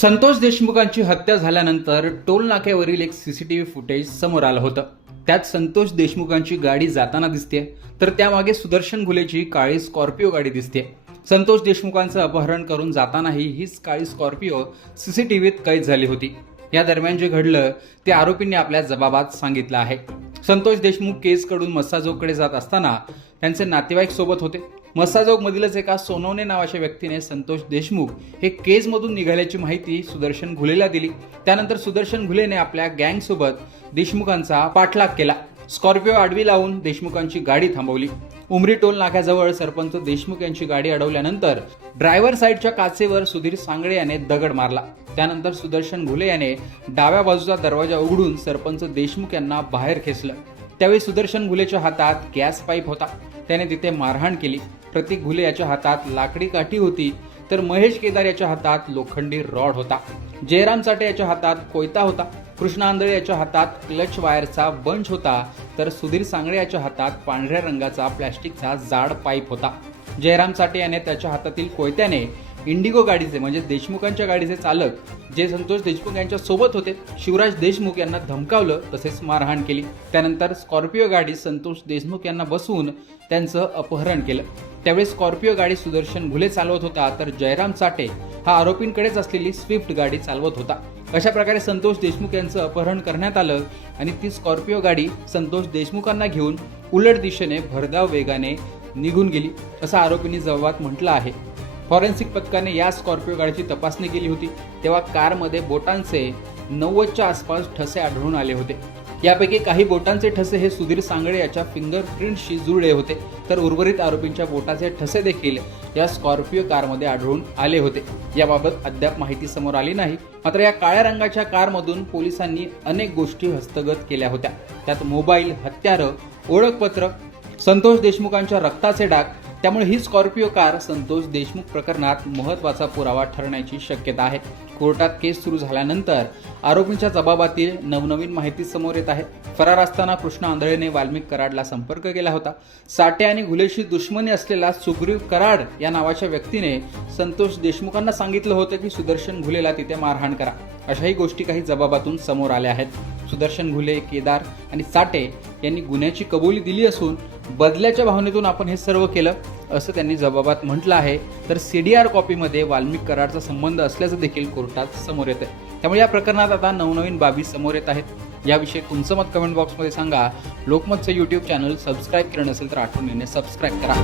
संतोष देशमुखांची हत्या झाल्यानंतर टोल नाक्यावरील एक सीसीटीव्ही फुटेज समोर आलं होतं. त्यात संतोष देशमुखांची गाडी जाताना दिसते तर त्यामागे सुदर्शन घुलेची काळी स्कॉर्पिओ गाडी दिसते संतोष देशमुखांचं अपहरण करून जातानाही हीच काळी स्कॉर्पिओ सीसीटीव्हीत कैद झाली होती. या दरम्यान जे घडलं ते आरोपींनी आपल्या जबाबात सांगितलं आहे. संतोष देशमुख केसकडून मस्साजोगकडे जात असताना त्यांचे नातेवाईक सोबत होते. मसाजोगमधीलच एका सोनवणे नावाच्या व्यक्तीने संतोष देशमुख हे केजमधून निघाल्याची माहिती सुदर्शन घुलेला दिली. त्यानंतर सुदर्शन घुलेने आपल्या गँगसोबत देशमुखांचा पाठलाग केला. स्कॉर्पिओ आडवी लावून देशमुखांची गाडी थांबवली. उमरी टोल नाक्याजवळ सरपंच देशमुख यांची गाडी अडवल्यानंतर ड्रायव्हर साईडच्या काचेवर सुधीर सांगळे याने दगड मारला. त्यानंतर सुदर्शन घुले याने डाव्या बाजूचा दरवाजा उघडून सरपंच देशमुख यांना बाहेर खेचलं. त्यावेळी सुदर्शन घुलेच्या हातात गॅस पाईप होता. त्याने तिथे मारहाण केली प्रतीक घुले याच्या हातात लाकडी काठी होती तर महेश केदार याच्या हातात लोखंडी रॉड होता. जयराम चाटे याच्या हातात कोयता होता. कृष्णा आंधळे याच्या हातात क्लच वायरचा बंच होता. तर सुधीर सांगळे याच्या हातात पांढऱ्या रंगाचा प्लॅस्टिकचा जाड पाईप होता. जयराम चाटे याने त्याच्या हातातील कोयत्याने इंडिगो गाडीचे म्हणजे देशमुखांच्या गाडीचे चालक जे संतोष देशमुख यांच्या सोबत होते शिवराज देशमुख यांना धमकावलं तसेच मारहाण केली. त्यानंतर स्कॉर्पिओ गाडी संतोष देशमुख यांना बसवून त्यांचं अपहरण केलं. त्यावेळी स्कॉर्पिओ गाडी सुदर्शन घुले चालवत होता तर जयराम चाटे हा आरोपींकडेच असलेली स्विफ्ट गाडी चालवत होता. अशा प्रकारे संतोष देशमुख यांचं अपहरण करण्यात आलं आणि ती स्कॉर्पिओ गाडी संतोष देशमुखांना घेऊन उलट दिशेने भरधाव वेगाने निघून गेली असं आरोपींनी जबाबात म्हटलं आहे. फॉरेन्सिक पथकाने या स्कॉर्पिओ गाडीची तपासणी केली होती. तेव्हा कारमध्ये बोटांचे नव्वदच्या आसपास ठसे आढळून आले होते. यापैकी काही बोटांचे ठसे हे सुधीर सांगळे याच्या फिंगरप्रिंटशी जुळले होते. तर उर्वरित आरोपींच्या बोटाचे ठसे देखील या स्कॉर्पिओ कारमध्ये आढळून आले होते. याबाबत अद्याप माहिती समोर आली नाही. मात्र या काळ्या रंगाच्या कारमधून पोलिसांनी अनेक गोष्टी हस्तगत केल्या होत्या. त्यात मोबाईल हत्यारं ओळखपत्र संतोष देशमुखांच्या रक्ताचे डाग त्यामुळे ही स्कॉर्पिओ कार संतोष देशमुख प्रकरणात महत्त्वाचा पुरावा ठरण्याची शक्यता आहे. कोर्टात केस सुरू झाल्यानंतर आरोपींच्या जबाबातील नवनवीन माहिती समोर येत आहे. फरार असताना कृष्ण आंधळेने वाल्मिक कराडला संपर्क केला होता. साठे आणि घुलेशी दुश्मनी असलेला सुग्रीव कराड या नावाच्या व्यक्तीने संतोष देशमुखांना सांगितलं होतं की सुदर्शन घुलेला तिथे मारहाण करा. अशाही गोष्टी काही जबाबातून समोर आल्या आहेत. सुदर्शन घुले केदार आणि साठे यांनी गुन्ह्याची कबुली दिली असून बदल्याच्या भावनेतून आपण हे सर्व केलं असं त्यांनी जबाबात म्हटलं आहे. तर सी डी आर कॉपीमध्ये वाल्मिक करारचा संबंध असल्याचं देखील कोर्टात समोर येतं त्यामुळे या प्रकरणात आता नवनवीन बाबी समोर येत आहेत. याविषयी तुमचं मत कमेंट बॉक्समध्ये सांगा. लोकमतचं यूट्यूब चॅनल सबस्क्राईब केलं नसेल तर आठवणीने सबस्क्राईब करा.